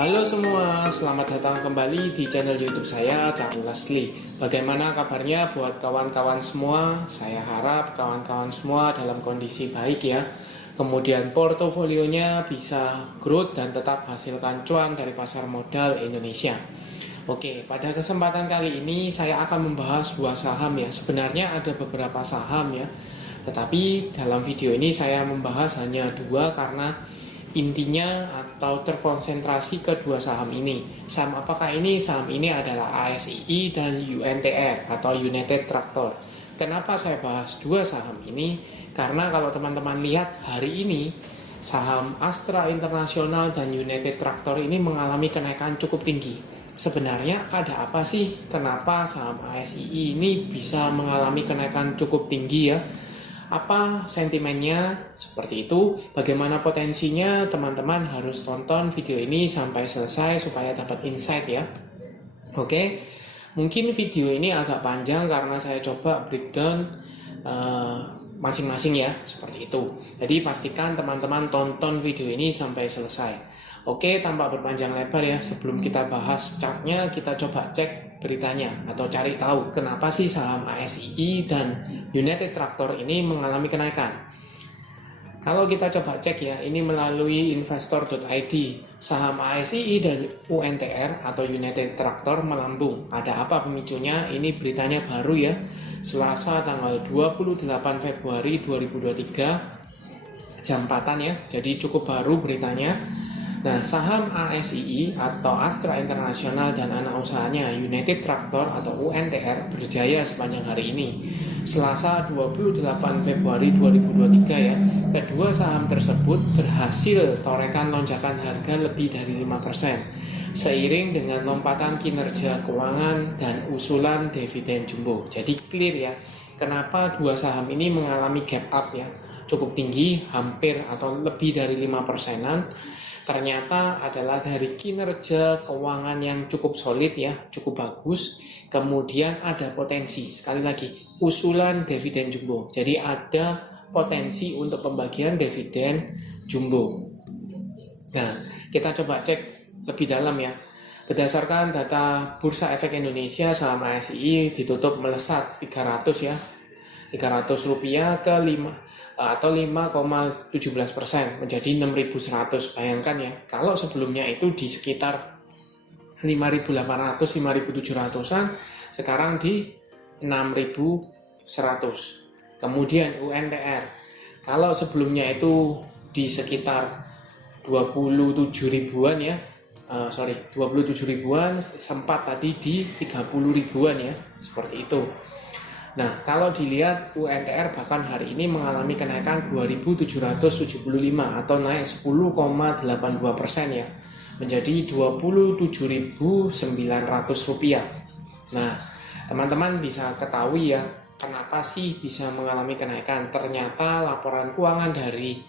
Halo semua, selamat datang kembali di channel YouTube saya, Cak Leslie. Bagaimana kabarnya buat kawan-kawan semua? Saya harap kawan-kawan semua dalam kondisi baik ya. Kemudian portofolionya bisa growth dan tetap hasilkan cuan dari pasar modal Indonesia. Oke, pada kesempatan kali ini saya akan membahas dua saham ya. Sebenarnya ada beberapa saham ya, tetapi dalam video ini saya membahas hanya dua karena intinya atau terkonsentrasi ke dua saham ini. Saham apakah ini? Saham ini adalah ASII dan UNTR atau United Tractor. Kenapa saya bahas dua saham ini? Karena kalau teman-teman lihat hari ini saham Astra International dan United Tractor ini mengalami kenaikan cukup tinggi. Sebenarnya ada apa sih? Kenapa saham ASII ini bisa mengalami kenaikan cukup tinggi ya? Apa sentimennya seperti itu? Bagaimana potensinya? Teman-teman harus tonton video ini sampai selesai supaya dapat insight ya. Oke, mungkin video ini agak panjang karena saya coba breakdown masing-masing ya, seperti itu. Jadi pastikan teman-teman tonton video ini sampai selesai. Oke, tanpa berpanjang lebar ya, sebelum kita bahas chartnya, kita coba cek beritanya atau cari tahu kenapa sih saham ASII dan United Tractor ini mengalami kenaikan. Kalau kita coba cek ya, ini melalui investor.id, saham ASII dan UNTR atau United Tractor melambung. Ada apa pemicunya? Ini beritanya baru ya, Selasa tanggal 28 Februari 2023 jam 4-an ya, jadi cukup baru beritanya. Nah, saham ASII atau Astra International dan anak usahanya United Tractor atau UNTR berjaya sepanjang hari ini. Selasa 28 Februari 2023 ya, kedua saham tersebut berhasil torekan lonjakan harga lebih dari 5% seiring dengan lompatan kinerja keuangan dan usulan dividen jumbo. Jadi clear ya, kenapa dua saham ini mengalami gap up ya, cukup tinggi, hampir atau lebih dari 5%-an. Ternyata adalah dari kinerja keuangan yang cukup solid ya, cukup bagus. Kemudian ada potensi, sekali lagi, usulan dividen jumbo. Jadi ada potensi untuk pembagian dividen jumbo. Nah, kita coba cek lebih dalam ya. Berdasarkan data Bursa Efek Indonesia, saham ASII ditutup melesat 300 ya. 300 rupiah ke 5,17% menjadi 6.100. Bayangkan ya, kalau sebelumnya itu di sekitar 5.800 5.700-an, sekarang di 6.100. Kemudian UNTR, kalau sebelumnya itu di sekitar 27 ribuan ya, 27 ribuan, sempat tadi di 30 ribuan ya, seperti itu. Nah, kalau dilihat UNTR bahkan hari ini mengalami kenaikan 2.775 atau naik 10,82% ya, menjadi 27.900 rupiah. Nah, teman-teman bisa ketahui ya, kenapa sih bisa mengalami kenaikan? Ternyata laporan keuangan dari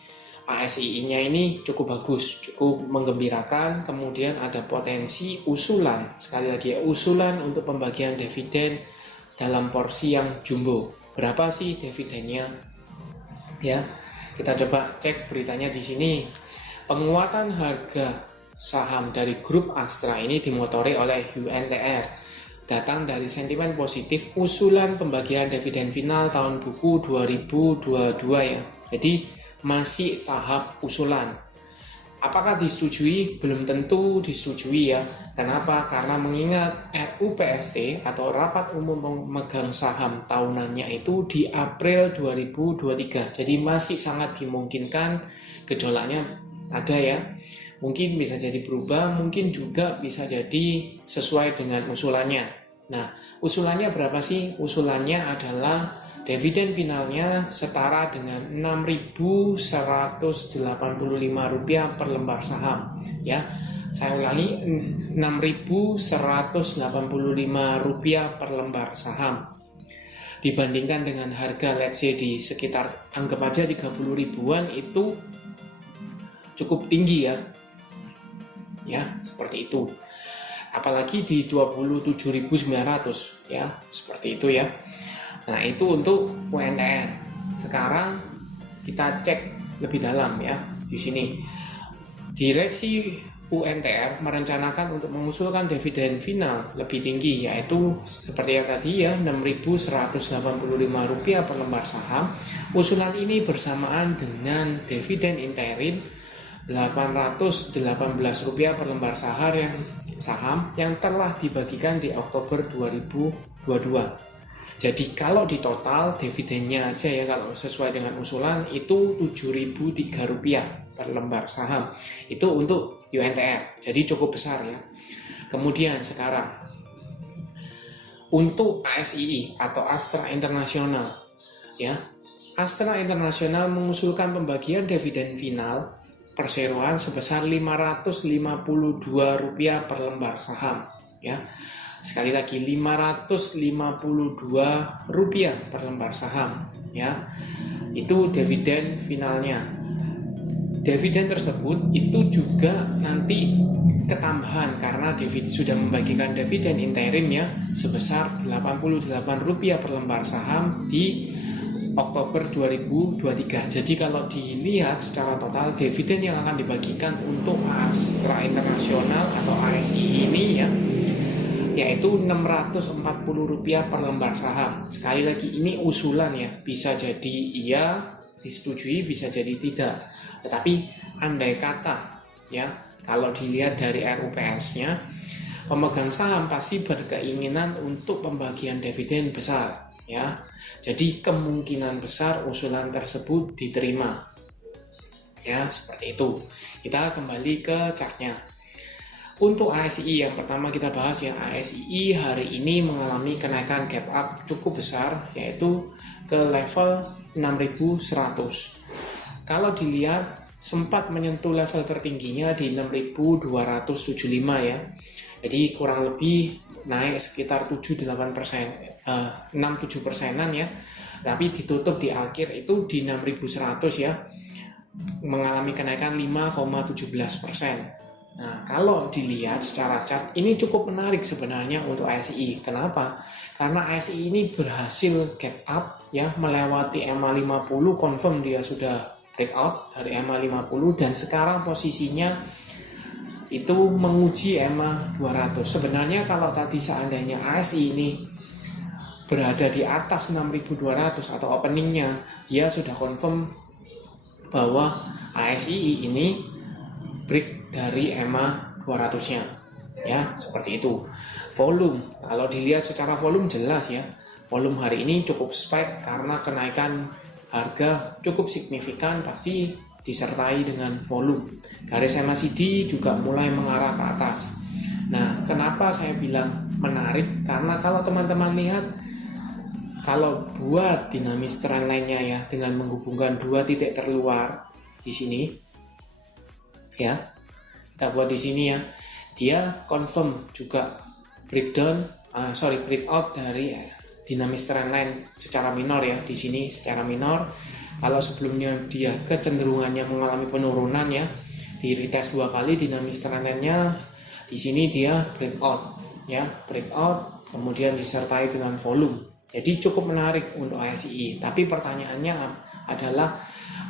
ASII-nya ini cukup bagus, cukup menggembirakan. Kemudian ada potensi usulan, sekali lagi ya, usulan untuk pembagian dividen dalam porsi yang jumbo. Berapa sih dividennya? Ya, kita coba cek beritanya di sini. Penguatan harga saham dari grup Astra ini dimotori oleh UNTR. Datang dari sentimen positif usulan pembagian dividen final tahun buku 2022 ya. Jadi masih tahap usulan. Apakah disetujui? Belum tentu disetujui ya. Kenapa? Karena mengingat RUPST atau Rapat Umum Pemegang Saham tahunannya itu di April 2023. Jadi masih sangat dimungkinkan gejolaknya ada ya. Mungkin bisa jadi berubah, mungkin juga bisa jadi sesuai dengan usulannya. Nah, usulannya berapa sih? Usulannya adalah dividen finalnya setara dengan Rp6.185 per lembar saham ya. Saya ulangi, Rp6.185 per lembar saham. Dibandingkan dengan harga let's say di sekitar anggap aja 30 ribuan itu cukup tinggi ya. Ya, seperti itu. Apalagi di 27.900 ya, seperti itu ya. Nah, itu untuk UNTR. Sekarang kita cek lebih dalam ya di sini. Direksi UNTR merencanakan untuk mengusulkan dividen final lebih tinggi, yaitu seperti yang tadi ya, Rp6.185 per lembar saham. Usulan ini bersamaan dengan dividen interim Rp818 per lembar saham yang telah dibagikan di Oktober 2022. Jadi kalau di total dividennya aja ya, kalau sesuai dengan usulan itu Rp7.003 per lembar saham. Itu untuk UNTR, jadi cukup besar ya. Kemudian sekarang untuk ASII atau Astra International ya, Astra International mengusulkan pembagian dividen final perseroan sebesar Rp552 per lembar saham ya. Sekali lagi Rp552 per lembar saham ya. Itu dividen finalnya. Dividen tersebut itu juga nanti ketambahan karena sudah membagikan dividen interim ya sebesar Rp88 per lembar saham di Oktober 2023. Jadi kalau dilihat secara total dividen yang akan dibagikan untuk Astra International atau ASI ini ya, yaitu Rp640 per lembar saham. Sekali lagi ini usulan ya, bisa jadi iya disetujui, bisa jadi tidak. Tetapi andai kata ya, kalau dilihat dari RUPS-nya, pemegang saham pasti berkeinginan untuk pembagian dividen besar ya. Jadi kemungkinan besar usulan tersebut diterima. Ya, seperti itu. Kita kembali ke chartnya. Untuk ASI yang pertama kita bahas ya, ASI hari ini mengalami kenaikan gap up cukup besar, yaitu ke level 6.100. Kalau dilihat sempat menyentuh level tertingginya di 6.275 ya. Jadi kurang lebih naik sekitar 6-7% ya. Tapi ditutup di akhir itu di 6.100 ya. Mengalami kenaikan 5,17%. Nah, kalau dilihat secara chart ini cukup menarik sebenarnya untuk ASI. Kenapa? Karena ASI ini berhasil gap up ya, melewati EMA 50, confirm dia sudah breakout dari EMA 50 dan sekarang posisinya itu menguji EMA 200. Sebenarnya kalau tadi seandainya ASI ini berada di atas 6.200 atau openingnya, dia sudah confirm bahwa ASI ini break dari EMA 200-nya ya, seperti itu. Volume, kalau dilihat secara volume jelas ya, volume hari ini cukup spike karena kenaikan harga cukup signifikan, pasti disertai dengan volume. Garis MACD juga mulai mengarah ke atas. Nah, kenapa saya bilang menarik? Karena kalau teman-teman lihat, kalau buat dinamis trendline-nya ya, dengan menghubungkan dua titik terluar di sini, ya, kita buat di sini ya, dia confirm juga breakout dari dinamis trendline secara minor ya, di sini secara minor. Kalau sebelumnya dia kecenderungannya mengalami penurunan ya, di retest 2 kali dinamis trendline-nya, di sini dia breakout ya, breakout kemudian disertai dengan volume. Jadi cukup menarik untuk ASI. Tapi pertanyaannya adalah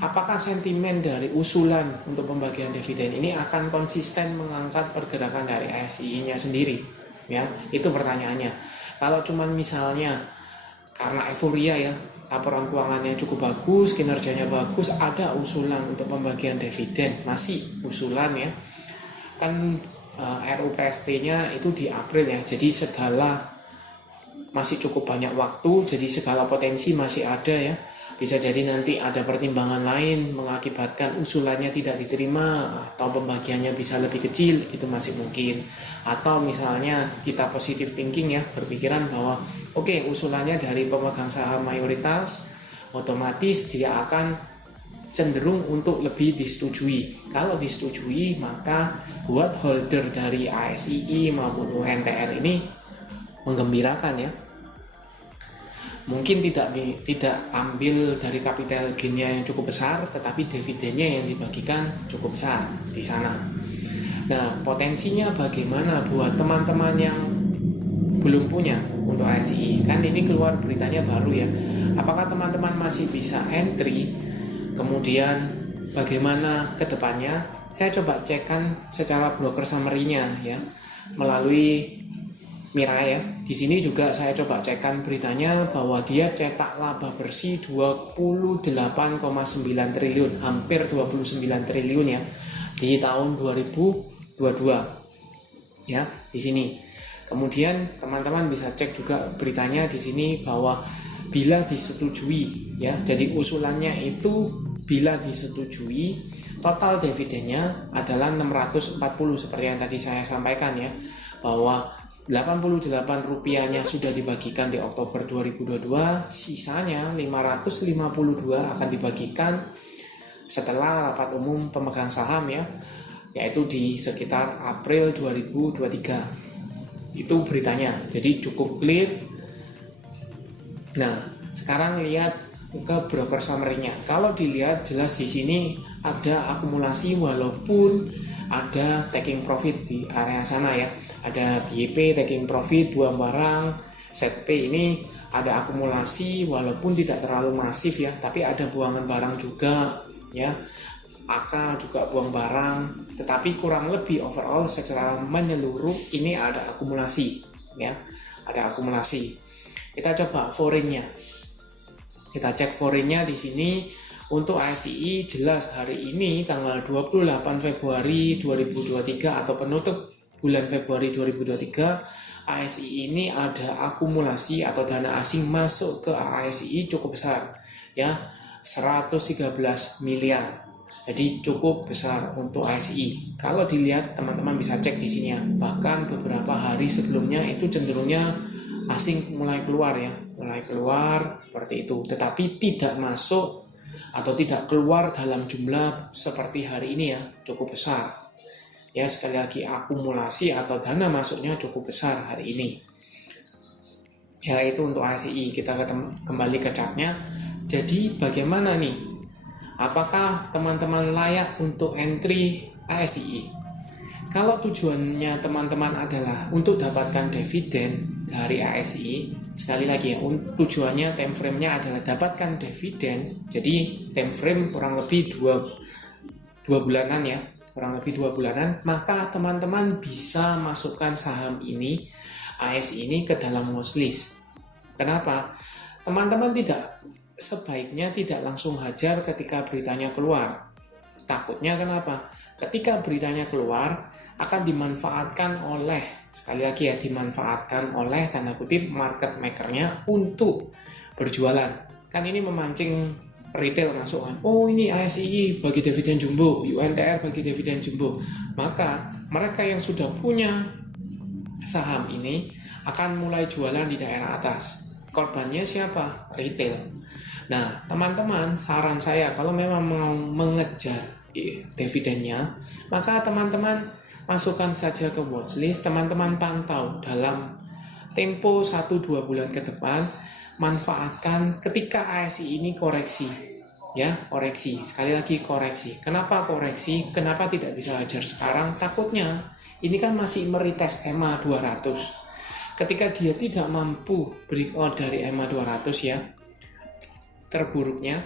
apakah sentimen dari usulan untuk pembagian dividen ini akan konsisten mengangkat pergerakan dari ASI-nya sendiri? Ya, itu pertanyaannya. Kalau cuman misalnya karena euforia ya, laporan keuangannya cukup bagus, kinerjanya bagus, ada usulan untuk pembagian dividen, masih usulan ya, kan RUPST-nya itu di April ya, jadi segala masih cukup banyak waktu, jadi segala potensi masih ada ya. Bisa jadi nanti ada pertimbangan lain mengakibatkan usulannya tidak diterima atau pembagiannya bisa lebih kecil, itu masih mungkin. Atau misalnya kita positive thinking ya, berpikiran bahwa oke, usulannya dari pemegang saham mayoritas, otomatis dia akan cenderung untuk lebih disetujui. Kalau disetujui, maka buat holder dari ASII maupun UNTR ini menggembirakan ya. Mungkin tidak ambil dari capital gain-nya yang cukup besar, tetapi dividennya yang dibagikan cukup besar di sana. Nah, potensinya bagaimana buat teman-teman yang belum punya untuk ASI? Kan ini keluar beritanya baru ya. Apakah teman-teman masih bisa entry? Kemudian bagaimana ke depannya? Saya coba cekkan secara broker summary-nya ya melalui Mira ya. Di sini juga saya coba cekkan beritanya bahwa dia cetak laba bersih 28,9 triliun, hampir 29 triliun ya di tahun 2022 ya di sini. Kemudian teman-teman bisa cek juga beritanya di sini bahwa bila disetujui ya. Jadi usulannya itu bila disetujui total dividennya adalah 640 seperti yang tadi saya sampaikan ya, bahwa 88 rupiahnya sudah dibagikan di Oktober 2022, sisanya 552 akan dibagikan setelah rapat umum pemegang saham ya, yaitu di sekitar April 2023. Itu beritanya, jadi cukup clear. Nah, sekarang lihat ke broker summary-nya. Kalau dilihat jelas di sini ada akumulasi walaupun ada taking profit di area sana ya. Ada BYP taking profit, buang barang, set P ini ada akumulasi walaupun tidak terlalu masif ya, tapi ada buangan barang juga ya. AK juga buang barang, tetapi kurang lebih overall secara menyeluruh ini ada akumulasi ya. Ada akumulasi. Kita coba foreign-nya. Kita cek foreign-nya di sini. Untuk ASI jelas hari ini tanggal 28 Februari 2023 atau penutup bulan Februari 2023, ASI ini ada akumulasi atau dana asing masuk ke ASI cukup besar ya, 113 miliar. Jadi cukup besar untuk ASI. Kalau dilihat teman-teman bisa cek di sini ya. Bahkan beberapa hari sebelumnya itu cenderungnya asing mulai keluar ya, mulai keluar seperti itu. Tetapi tidak masuk atau tidak keluar dalam jumlah seperti hari ini ya, cukup besar. Ya sekali lagi akumulasi atau dana masuknya cukup besar hari ini. Ya itu untuk ASI. Kita kembali ke chartnya. Jadi bagaimana nih? Apakah teman-teman layak untuk entry ASI? Kalau tujuannya teman-teman adalah untuk dapatkan dividen dari ASI, sekali lagi ya, tujuannya time frame-nya adalah dapatkan dividen. Jadi time frame kurang lebih 2 bulanan ya, kurang lebih 2 bulanan, maka teman-teman bisa masukkan saham ini, ASI ini ke dalam watchlist. Kenapa? Teman-teman sebaiknya tidak langsung hajar ketika beritanya keluar. Takutnya kenapa? Ketika beritanya keluar akan dimanfaatkan oleh, sekali lagi ya, dimanfaatkan oleh tanda kutip market makernya untuk berjualan. Kan ini memancing retail masuk kan. Oh ini ASI bagi dividen jumbo, UNTR bagi dividen jumbo. Maka mereka yang sudah punya saham ini akan mulai jualan di daerah atas. Korbannya siapa? Retail. Nah teman-teman, saran saya kalau memang mau mengejar dividennya, maka teman-teman masukkan saja ke watchlist. Teman-teman pantau dalam tempo 1-2 bulan ke depan, manfaatkan ketika ASI ini koreksi ya, koreksi, sekali lagi koreksi. Kenapa koreksi? Kenapa tidak bisa hajar sekarang? Takutnya ini kan masih meretest EMA 200. Ketika dia tidak mampu breakout dari EMA 200 ya, terburuknya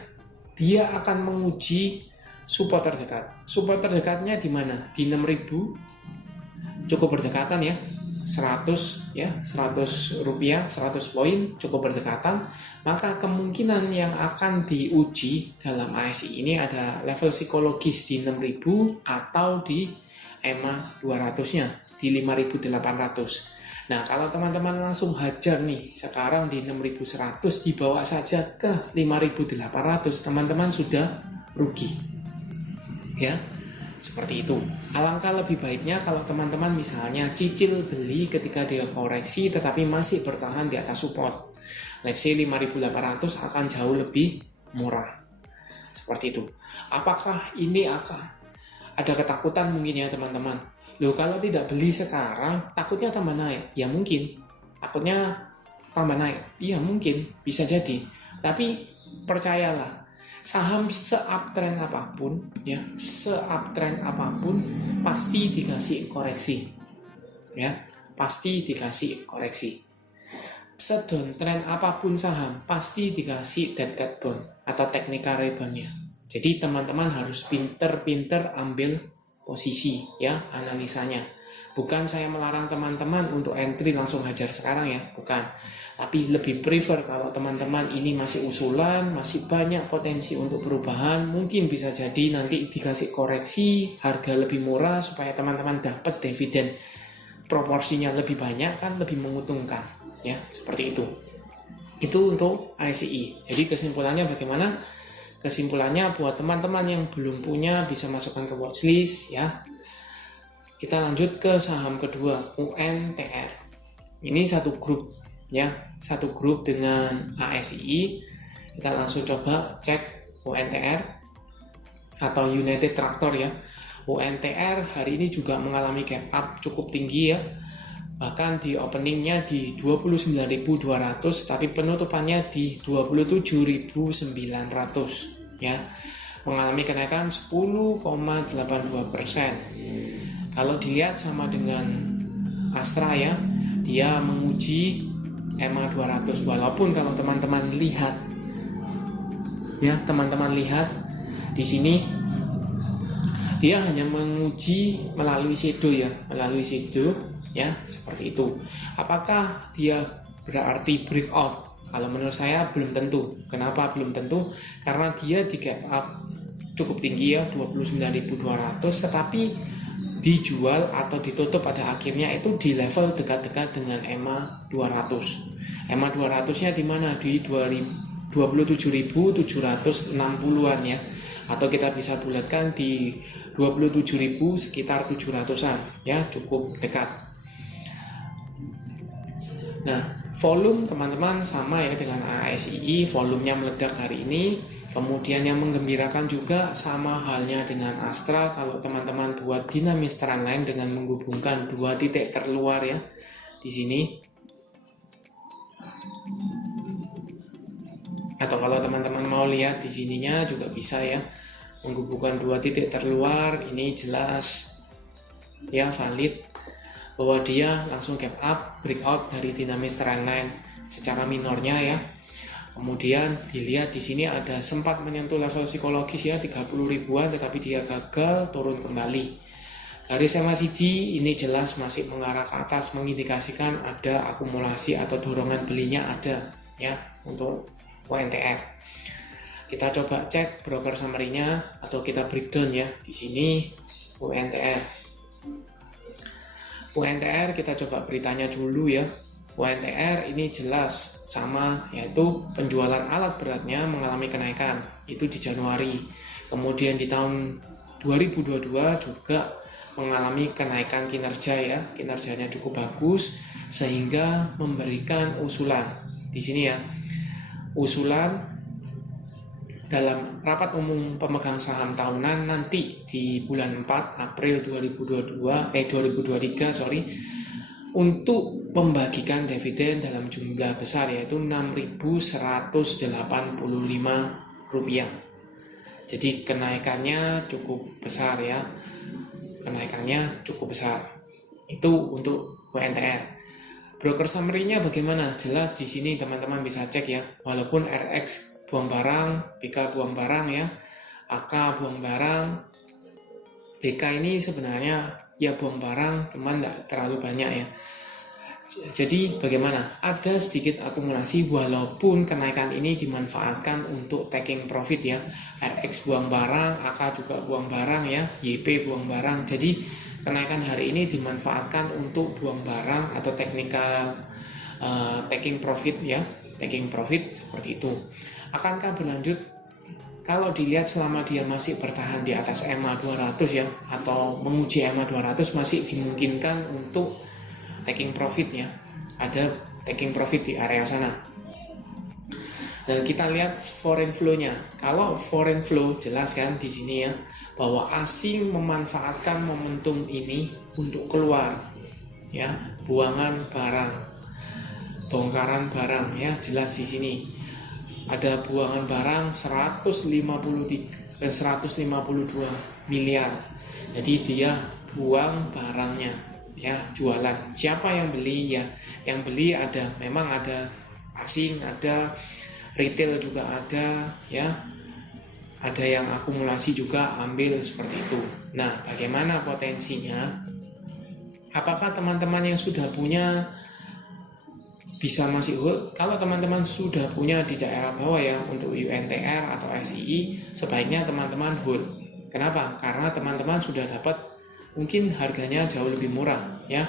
dia akan menguji support terdekat. Support terdekatnya di mana? Di 6.000. Cukup berdekatan ya. 100 ya, 100 rupiah, 100 poin cukup berdekatan. Maka kemungkinan yang akan diuji dalam ASI ini ada level psikologis di 6.000 atau di EMA 200-nya di 5.800. Nah, kalau teman-teman langsung hajar nih sekarang di 6.100, dibawa saja ke 5.800, teman-teman sudah rugi. Ya, seperti itu. Alangkah lebih baiknya kalau teman-teman misalnya cicil beli ketika dia koreksi tetapi masih bertahan di atas support. Let's say 5.800 akan jauh lebih murah. Seperti itu. Apakah ini akan ada ketakutan mungkin ya teman-teman? Loh kalau tidak beli sekarang takutnya tambah naik. Ya mungkin. Takutnya tambah naik. Iya mungkin, bisa jadi. Tapi percayalah, saham se-uptrend apapun ya, se-uptrend apapun pasti dikasih koreksi. Ya, pasti dikasih koreksi. Se-downtrend apapun saham pasti dikasih dead cat bond atau technical rebound-nya. Jadi teman-teman harus pinter-pinter ambil posisi ya analisanya. Bukan saya melarang teman-teman untuk entry langsung hajar sekarang ya, bukan. Tapi lebih prefer kalau teman-teman ini masih usulan, masih banyak potensi untuk perubahan, mungkin bisa jadi nanti dikasih koreksi, harga lebih murah supaya teman-teman dapat dividen proporsinya lebih banyak, kan lebih menguntungkan ya, seperti itu. Itu untuk ASI. Jadi kesimpulannya bagaimana? Kesimpulannya buat teman-teman yang belum punya bisa masukkan ke watchlist ya. Kita lanjut ke saham kedua, UNTR. Ini satu grup ya, satu grup dengan ASI. Kita langsung coba cek UNTR atau United Tractor ya. UNTR hari ini juga mengalami gap up cukup tinggi ya. Bahkan di openingnya di 29.200 tapi penutupannya di 27.900 ya. Mengalami kenaikan 10,82%. Kalau dilihat sama dengan Astra ya, dia menguji EMA 200, walaupun kalau teman-teman lihat ya, teman-teman lihat di sini dia hanya menguji melalui shadow ya, seperti itu. Apakah dia berarti breakout? Kalau menurut saya belum tentu. Kenapa belum tentu? Karena dia di gap up cukup tinggi ya, 29.200, tetapi dijual atau ditutup pada akhirnya itu di level dekat-dekat dengan EMA 200. EMA 200-nya di mana? Di 27.760-an ya. Atau kita bisa bulatkan di 27.000 sekitar 700-an ya, cukup dekat. Nah, volume teman-teman sama ya dengan ASI, volumenya meledak hari ini. Kemudian yang menggembirakan juga sama halnya dengan Astra, kalau teman-teman buat dinamis trendline dengan menghubungkan dua titik terluar ya di sini. Atau kalau teman-teman mau lihat di sininya juga bisa ya, menghubungkan dua titik terluar. Ini jelas ya valid bahwa dia langsung gap up, breakout dari dinamis trendline secara minornya ya. Kemudian dilihat di sini ada sempat menyentuh level psikologis ya 30 ribuan, tetapi dia gagal turun kembali. Garis MACD ini jelas masih mengarah ke atas, mengindikasikan ada akumulasi atau dorongan belinya ada ya untuk UNTR. Kita coba cek broker summary-nya atau kita breakdown ya di sini UNTR. UNTR kita coba beritanya dulu ya. UNTR ini jelas sama, yaitu penjualan alat beratnya mengalami kenaikan itu di Januari. Kemudian di tahun 2022 juga mengalami kenaikan kinerja ya, kinerjanya cukup bagus sehingga memberikan usulan di sini ya. Usulan dalam rapat umum pemegang saham tahunan nanti di bulan 4 April 2023 untuk membagikan dividen dalam jumlah besar yaitu Rp6.185. Jadi kenaikannya cukup besar ya. Kenaikannya cukup besar. Itu untuk UNTR. Broker summary-nya bagaimana? Jelas di sini teman-teman bisa cek ya. Walaupun RX buang barang, BK buang barang ya, AK buang barang, BK ini sebenarnya ya buang barang, cuman tidak terlalu banyak ya. Jadi bagaimana? Ada sedikit akumulasi walaupun kenaikan ini dimanfaatkan untuk taking profit ya. RX buang barang, AK juga buang barang ya, YP buang barang. Jadi kenaikan hari ini dimanfaatkan untuk buang barang atau technical taking profit ya, taking profit seperti itu. Akankah berlanjut? Kalau dilihat selama dia masih bertahan di atas EMA 200 ya, atau menguji EMA 200 masih dimungkinkan untuk taking profit ya, ada taking profit di area sana. Dan kita lihat foreign flow-nya. Kalau foreign flow jelas kan di sini ya, bahwa asing memanfaatkan momentum ini untuk keluar ya, buangan barang, bongkaran barang ya, jelas di sini. Ada buangan barang 152 miliar. Jadi dia buang barangnya ya, jualan. Siapa yang beli ya? Yang beli ada, memang ada asing, ada retail juga ada ya. Ada yang akumulasi juga ambil seperti itu. Nah, bagaimana potensinya? Apakah teman-teman yang sudah punya bisa masih hold? Kalau teman-teman sudah punya di daerah bawah ya untuk UNTR atau SII, sebaiknya teman-teman hold. Kenapa? Karena teman-teman sudah dapat mungkin harganya jauh lebih murah ya.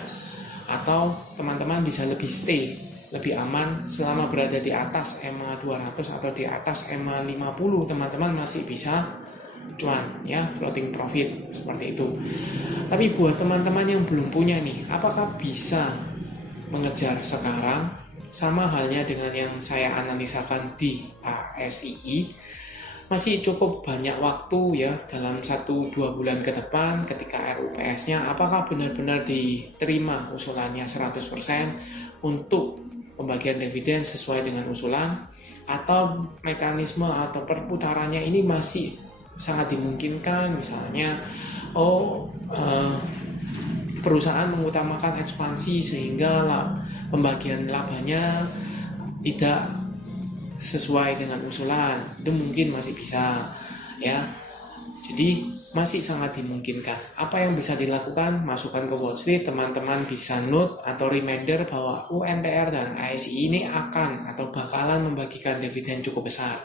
Atau teman-teman bisa lebih stay, lebih aman selama berada di atas EMA 200 atau di atas EMA 50, teman-teman masih bisa cuan ya, floating profit seperti itu. Tapi buat teman-teman yang belum punya nih, apakah bisa mengejar sekarang? Sama halnya dengan yang saya analisakan di ASII, masih cukup banyak waktu ya dalam 1-2 bulan ke depan ketika RUPS-nya apakah benar-benar diterima usulannya 100% untuk pembagian dividen sesuai dengan usulan, atau mekanisme atau perputarannya ini masih sangat dimungkinkan, misalnya perusahaan mengutamakan ekspansi sehingga pembagian labanya tidak sesuai dengan usulan, itu mungkin masih bisa ya. Jadi masih sangat dimungkinkan. Apa yang bisa dilakukan? Masukkan ke watchlist, teman-teman bisa note atau reminder bahwa UNTR dan ASI ini akan atau bakalan membagikan dividen cukup besar,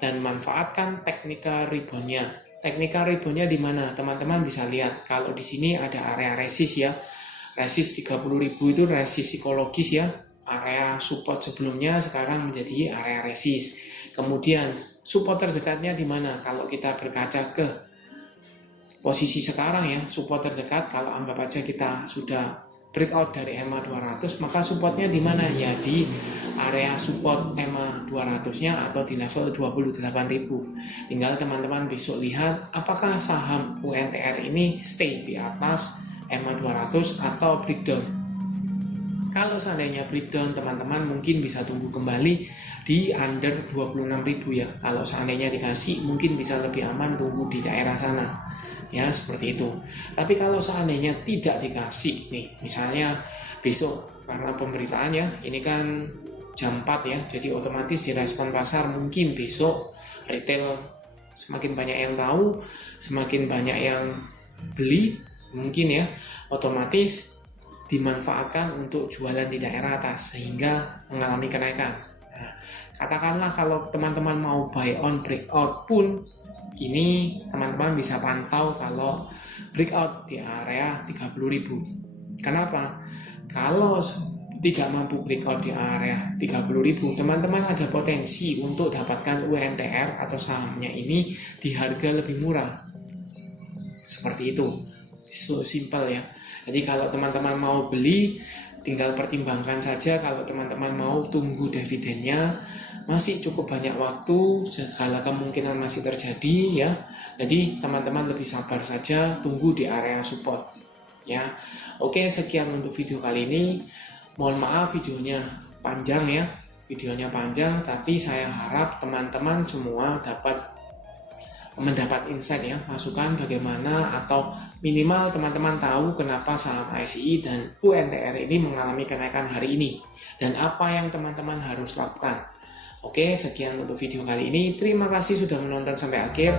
dan manfaatkan teknika reboundnya. Teknika reboundnya di mana? Teman-teman bisa lihat kalau di sini ada area resist ya. Resist 30.000 itu resist psikologis ya. Area support sebelumnya sekarang menjadi area resist. Kemudian support terdekatnya di mana? Kalau kita berkaca ke posisi sekarang ya, support terdekat kalau anggap aja kita sudah breakout dari EMA 200, maka supportnya di mana? Ya di area support EMA 200-nya atau di level 28.000. Tinggal teman-teman besok lihat apakah saham UNTR ini stay di atas EMA 200 atau breakdown. Kalau seandainya breakdown, teman-teman mungkin bisa tunggu kembali di under 26.000 ya. Kalau seandainya dikasih, mungkin bisa lebih aman tunggu di daerah sana. Ya, seperti itu. Tapi kalau seandainya tidak dikasih nih, misalnya besok karena pemberitaannya ini kan jam 4 ya, jadi otomatis direspon pasar mungkin besok retail semakin banyak yang tahu, semakin banyak yang beli, mungkin ya otomatis dimanfaatkan untuk jualan di daerah atas sehingga mengalami kenaikan. Nah, katakanlah kalau teman-teman mau buy on breakout pun, ini teman-teman bisa pantau kalau breakout di area 30.000. Kenapa? Kalau tidak mampu breakout di area 30.000, teman-teman ada potensi untuk dapatkan UNTR atau sahamnya ini di harga lebih murah. Seperti itu. So simple ya. Jadi kalau teman-teman mau beli, tinggal pertimbangkan saja. Kalau teman-teman mau tunggu dividennya, masih cukup banyak waktu, segala kemungkinan masih terjadi ya. Jadi teman-teman lebih sabar saja, tunggu di area support ya. Oke, sekian untuk video kali ini. Mohon maaf videonya panjang ya. Videonya panjang, tapi saya harap teman-teman semua dapat mendapat insight ya, masukan bagaimana, atau minimal teman-teman tahu kenapa saham ASI dan UNTR ini mengalami kenaikan hari ini dan apa yang teman-teman harus lakukan. Oke, sekian untuk video kali ini. Terima kasih sudah menonton sampai akhir.